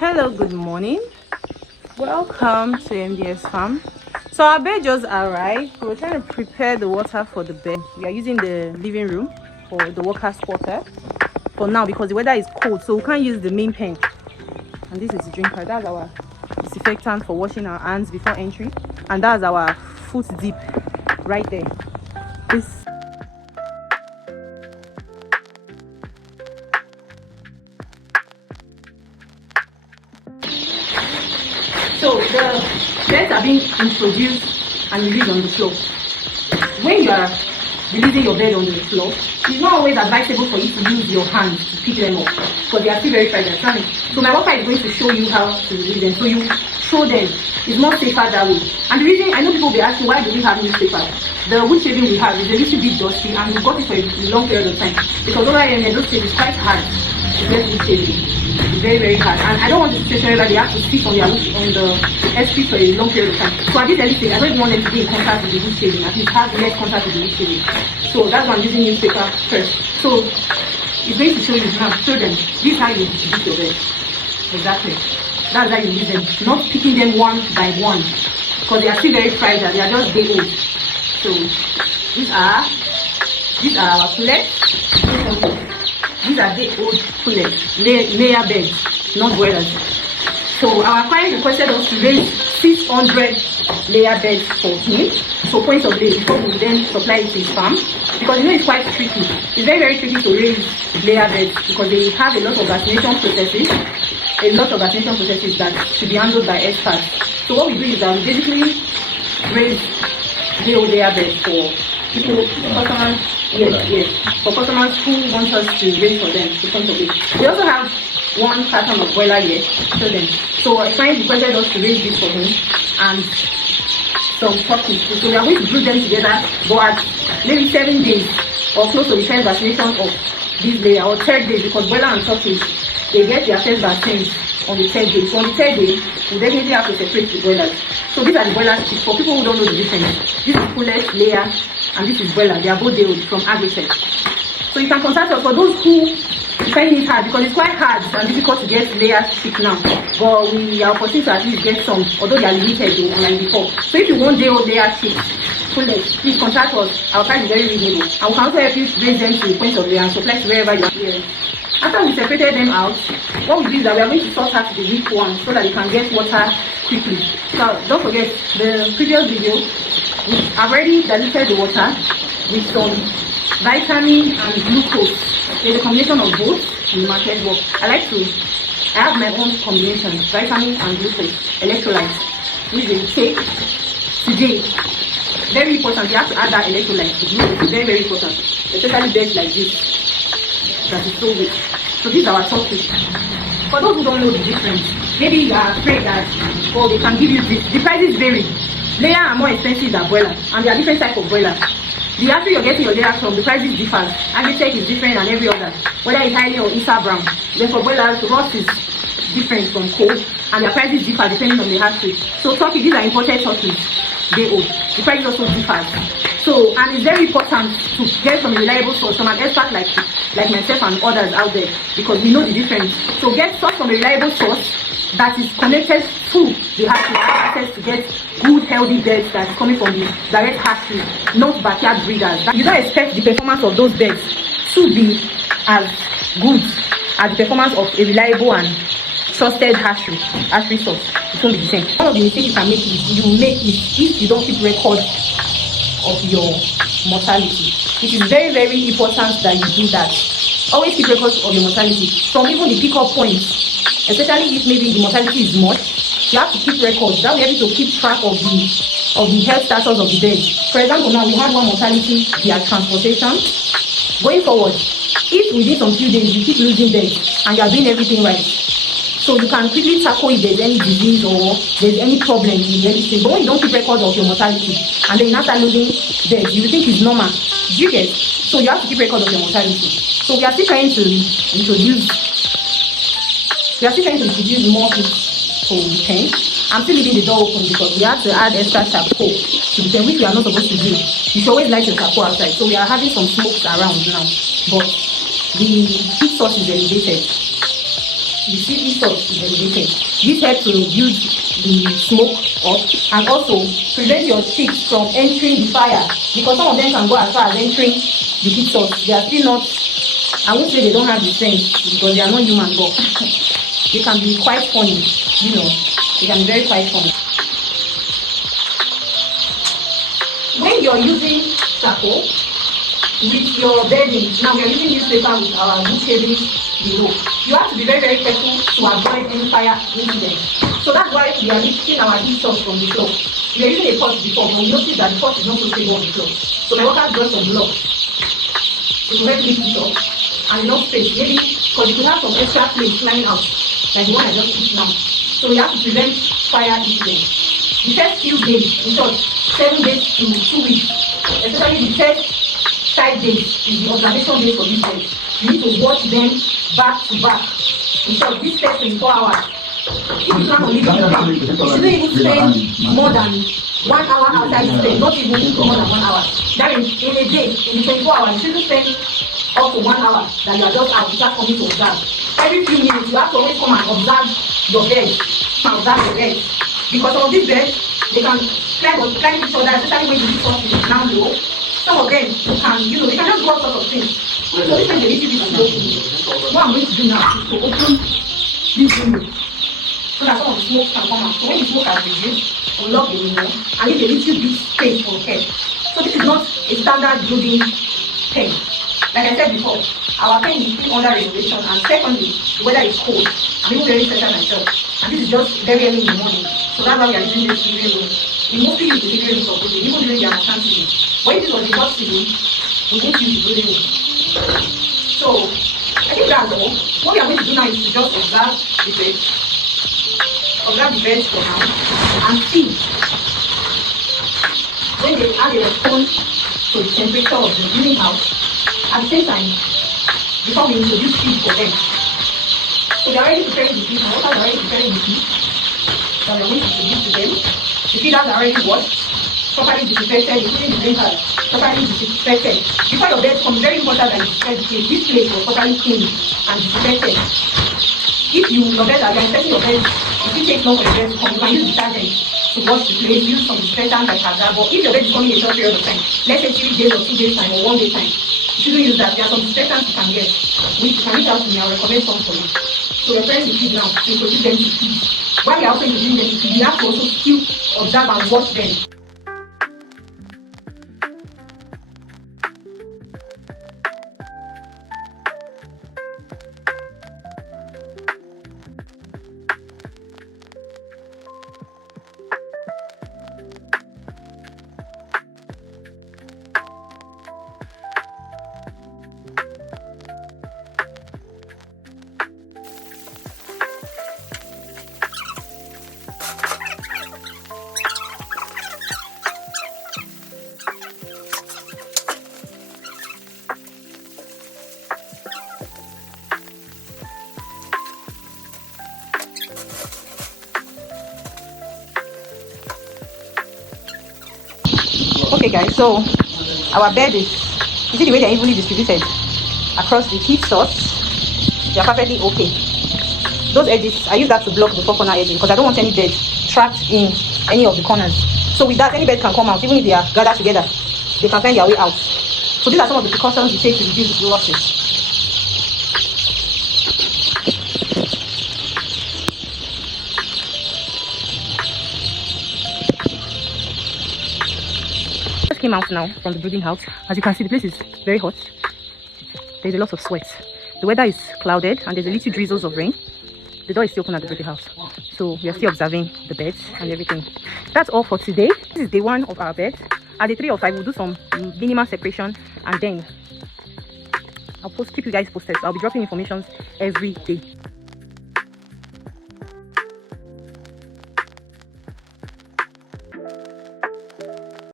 Hello, good morning. Welcome to MDS Farm. So our bed just arrived. We're trying to prepare the water for the bed. We are using the living room for the workers' quarter for now because the weather is cold, so we can't use the main pen. And this is the drinker. That's our disinfectant for washing our hands before entry, and that's our foot dip right there. This So the beds are being introduced and released on the floor. When you are releasing your bed on the floor, it's not always advisable for you to use your hands to pick them up because they are still very fragile. So my worker is going to show you how to release them. So you throw them. It's more safer that way. And the reason, I know people will be asking, why do we have newspaper? The wood shaving we have is a little bit dusty and we got it for a long period of time because over here in those states it's quite hard to get wood shaving. It's very, very hard, and I don't want the situation where they have to sit on the SP for a long period of time. So at this early stage, I don't even want them to be in contact with the wood shaving, at least have less contact with the wood shaving. So that's why I'm using newspaper first. So it's going to show you now, show them, this is how you use your bed. Exactly. That's how you use them. Not picking them one by one, because they are still very fragile, they are just day old. So these are our pullets. These are the old pullets, layer beds, not boilers. So our client requested us to raise 600 layer beds for him. So points of lay before we then supply it to his farm. Because you know it's quite tricky. It's very, very tricky to raise layer beds because they have a lot of vaccination processes. That should be handled by experts. So what we do is that we basically raise the old layer beds for people, customers. Yes. For customers who want us to raise for them, to point of it. We also have one pattern of boiler here, show them. So a client requested us to raise this for him and some turkeys. So we are going to group them together, but at maybe 7 days or close to the first vaccination of this layer, or 3rd day, because boiler and turkeys, they get their first vaccines on the 3rd day. So on the 3rd day, we definitely have to separate the boilers. So these are the boilers for people who don't know the difference. This is pullet, layer, and this is boiler. They are both day from Agritech. So you can contact us for those who find it hard, because it's quite hard and difficult to get layers shipped now. But we are opportunity to at least get some, although they are limited online before. So if you want day old layer shipped, please contact us. Our price is very reasonable. And we can also help you raise them to the point of layer and supply to wherever you are here. After we separated them out, what we do is that we are going to sort out the weak one so that you can get water quickly. So don't forget, the previous video, I've already diluted the water with some vitamin and glucose. There's a combination of both in the market, but I have my own combination, vitamin and glucose, electrolytes, which they take today. Very important, you have to add that electrolyte to glucose. It's very, very important, especially beds like this that is so rich. So these are our turkeys. For those who don't know the difference, maybe you are afraid that, oh, they can give you this. The prices vary. Layer are more expensive than boiler, and there are different types of boiler. The factory you're getting your layer from, the prices differ. Agritech is different than every other, whether it's highly or Isa brown. Then for boilers, rust is different from cold, and their prices differ depending on the hatchery. So turkey, these are imported turkeys, day old. The prices also differ. So, and it's very important to get from a reliable source, from an expert like myself and others out there, because we know the difference. So get source from a reliable source that is connected to the hatchery, have access to get good healthy beds that is coming from the direct hatchery, not backyard breeders. You don't expect the performance of those beds to be as good as the performance of a reliable and trusted hatchery source. It won't be the same. One of the mistakes you can make is if you don't keep records of your mortality. It is very, very important that you do that. Always keep records of your mortality from even the pickup points, especially if maybe the mortality is much. You have to keep records. That will help you to keep track of the health status of the bed. For example, now we had one mortality via transportation. Going forward, if within some few days you keep losing beds and you are doing everything right, so you can quickly tackle if there's any disease or there's any problem in anything. But when you don't keep record of your mortality and then you now start losing beds, you think it's normal. Do you get? So you have to keep record of your mortality. So we are still trying to introduce more things to the pen. I'm still leaving the door open because we have to add extra charcoal to the pen, which we are not supposed to do. You should always light your charcoal outside. So we are having some smokes around now, but the heat source is elevated. the heat source is elevated. This helps to reduce the smoke up and also prevent your chicks from entering the fire, because some of them can go as far as entering the heat source. They are still not, I won't say they don't have the sense, because they are not human, but they can be quite funny, you know, they can be very quite funny. When you're using charcoal with your bedding, now we are using newspaper with our wood shavings below, you have to be very, very careful to avoid any fire incident. So that's why we are lifting our heat source from the floor. We are using a pot before, but we notice that the pot is not so stable on the floor. So my workers brought some blocks to help lift it up, and enough space, maybe because you could have some extra plates flying out, like the one I just put now. So we have to prevent fire incident. The first few days, in short, 7 days to 2 weeks, especially the first 5 days is the observation days for these birds. You need to watch them back to back. In short, this first 24 hours, if you plan on leaving the farm, you shouldn't even spend more than 1 hour outside the space, not even more than 1 hour. That is, in a day, in the 24 hours, you shouldn't spend up to 1 hour that you are just out without coming to observe. Every few minutes, you have to always come and observe your bed. Observe your bed. Because some of these birds, they can climb each other, especially when the source is down low. Some of them can, they can just do all sorts of things. So this time the little bit of what I'm going to do now is to open this window so that some of the smoke can come out. So when the smoke has reduced, unlock the window and leave a little bit space for air. So this is not a standard brooding pen. Like I said before, our pen is still under renovation, and secondly, the weather is cold. I'm even very special myself. And this is just very early in the morning. So that's why we are using this living room. We mostly use the living room for brooding, even during the American season. But if this was the hot season, we won't use the brooding room. So I think that's all. What we are going to do now is to just observe the bed. Observe the bed for now and see when they have a response to the temperature of the living house. At the same time, before we introduce feed for them. So they are already preparing the feed, and workers are already preparing the feed that we are going to introduce to them. The feeders are already washed, properly disinfected, including the drinkers, properly disinfected. Before your bed comes, very important that you disinfect the place. This place was properly cleaned and disinfected. If your bed are inspecting your bed, if it takes long for your bed to come, you can use detergent to wash the place, use some disinfectant like Hazard. But if your bed is coming in a short period of time, let's say 3 days or 2 days time or 1 day time, you shouldn't use that. There are some disinfectants you can get, which you can reach out to me. I'll recommend some for you. So we're preparing the feed now to introduce them to feed. While we are also introducing them to feed, we have to also still observe and watch them. Okay guys, so our bed is, you see the way they're evenly distributed across the heat source. They're perfectly okay. Those edges, I use that to block the four corner edging because I don't want any bed trapped in any of the corners. So with that, any bed can come out, even if they are gathered together, they can find their way out. So these are some of the precautions we take to reduce the losses. Came out now from the brooding house. As you can see, the place is very hot. There's a lot of sweat. The weather is clouded and there's a little drizzles of rain. The door is still open at the brooding house, so we are still observing the beds and everything. That's all for today. This is day 1 of our bed. At the 3 or 5, we'll do some minimal separation, and then I'll keep you guys posted. So I'll be dropping information every day.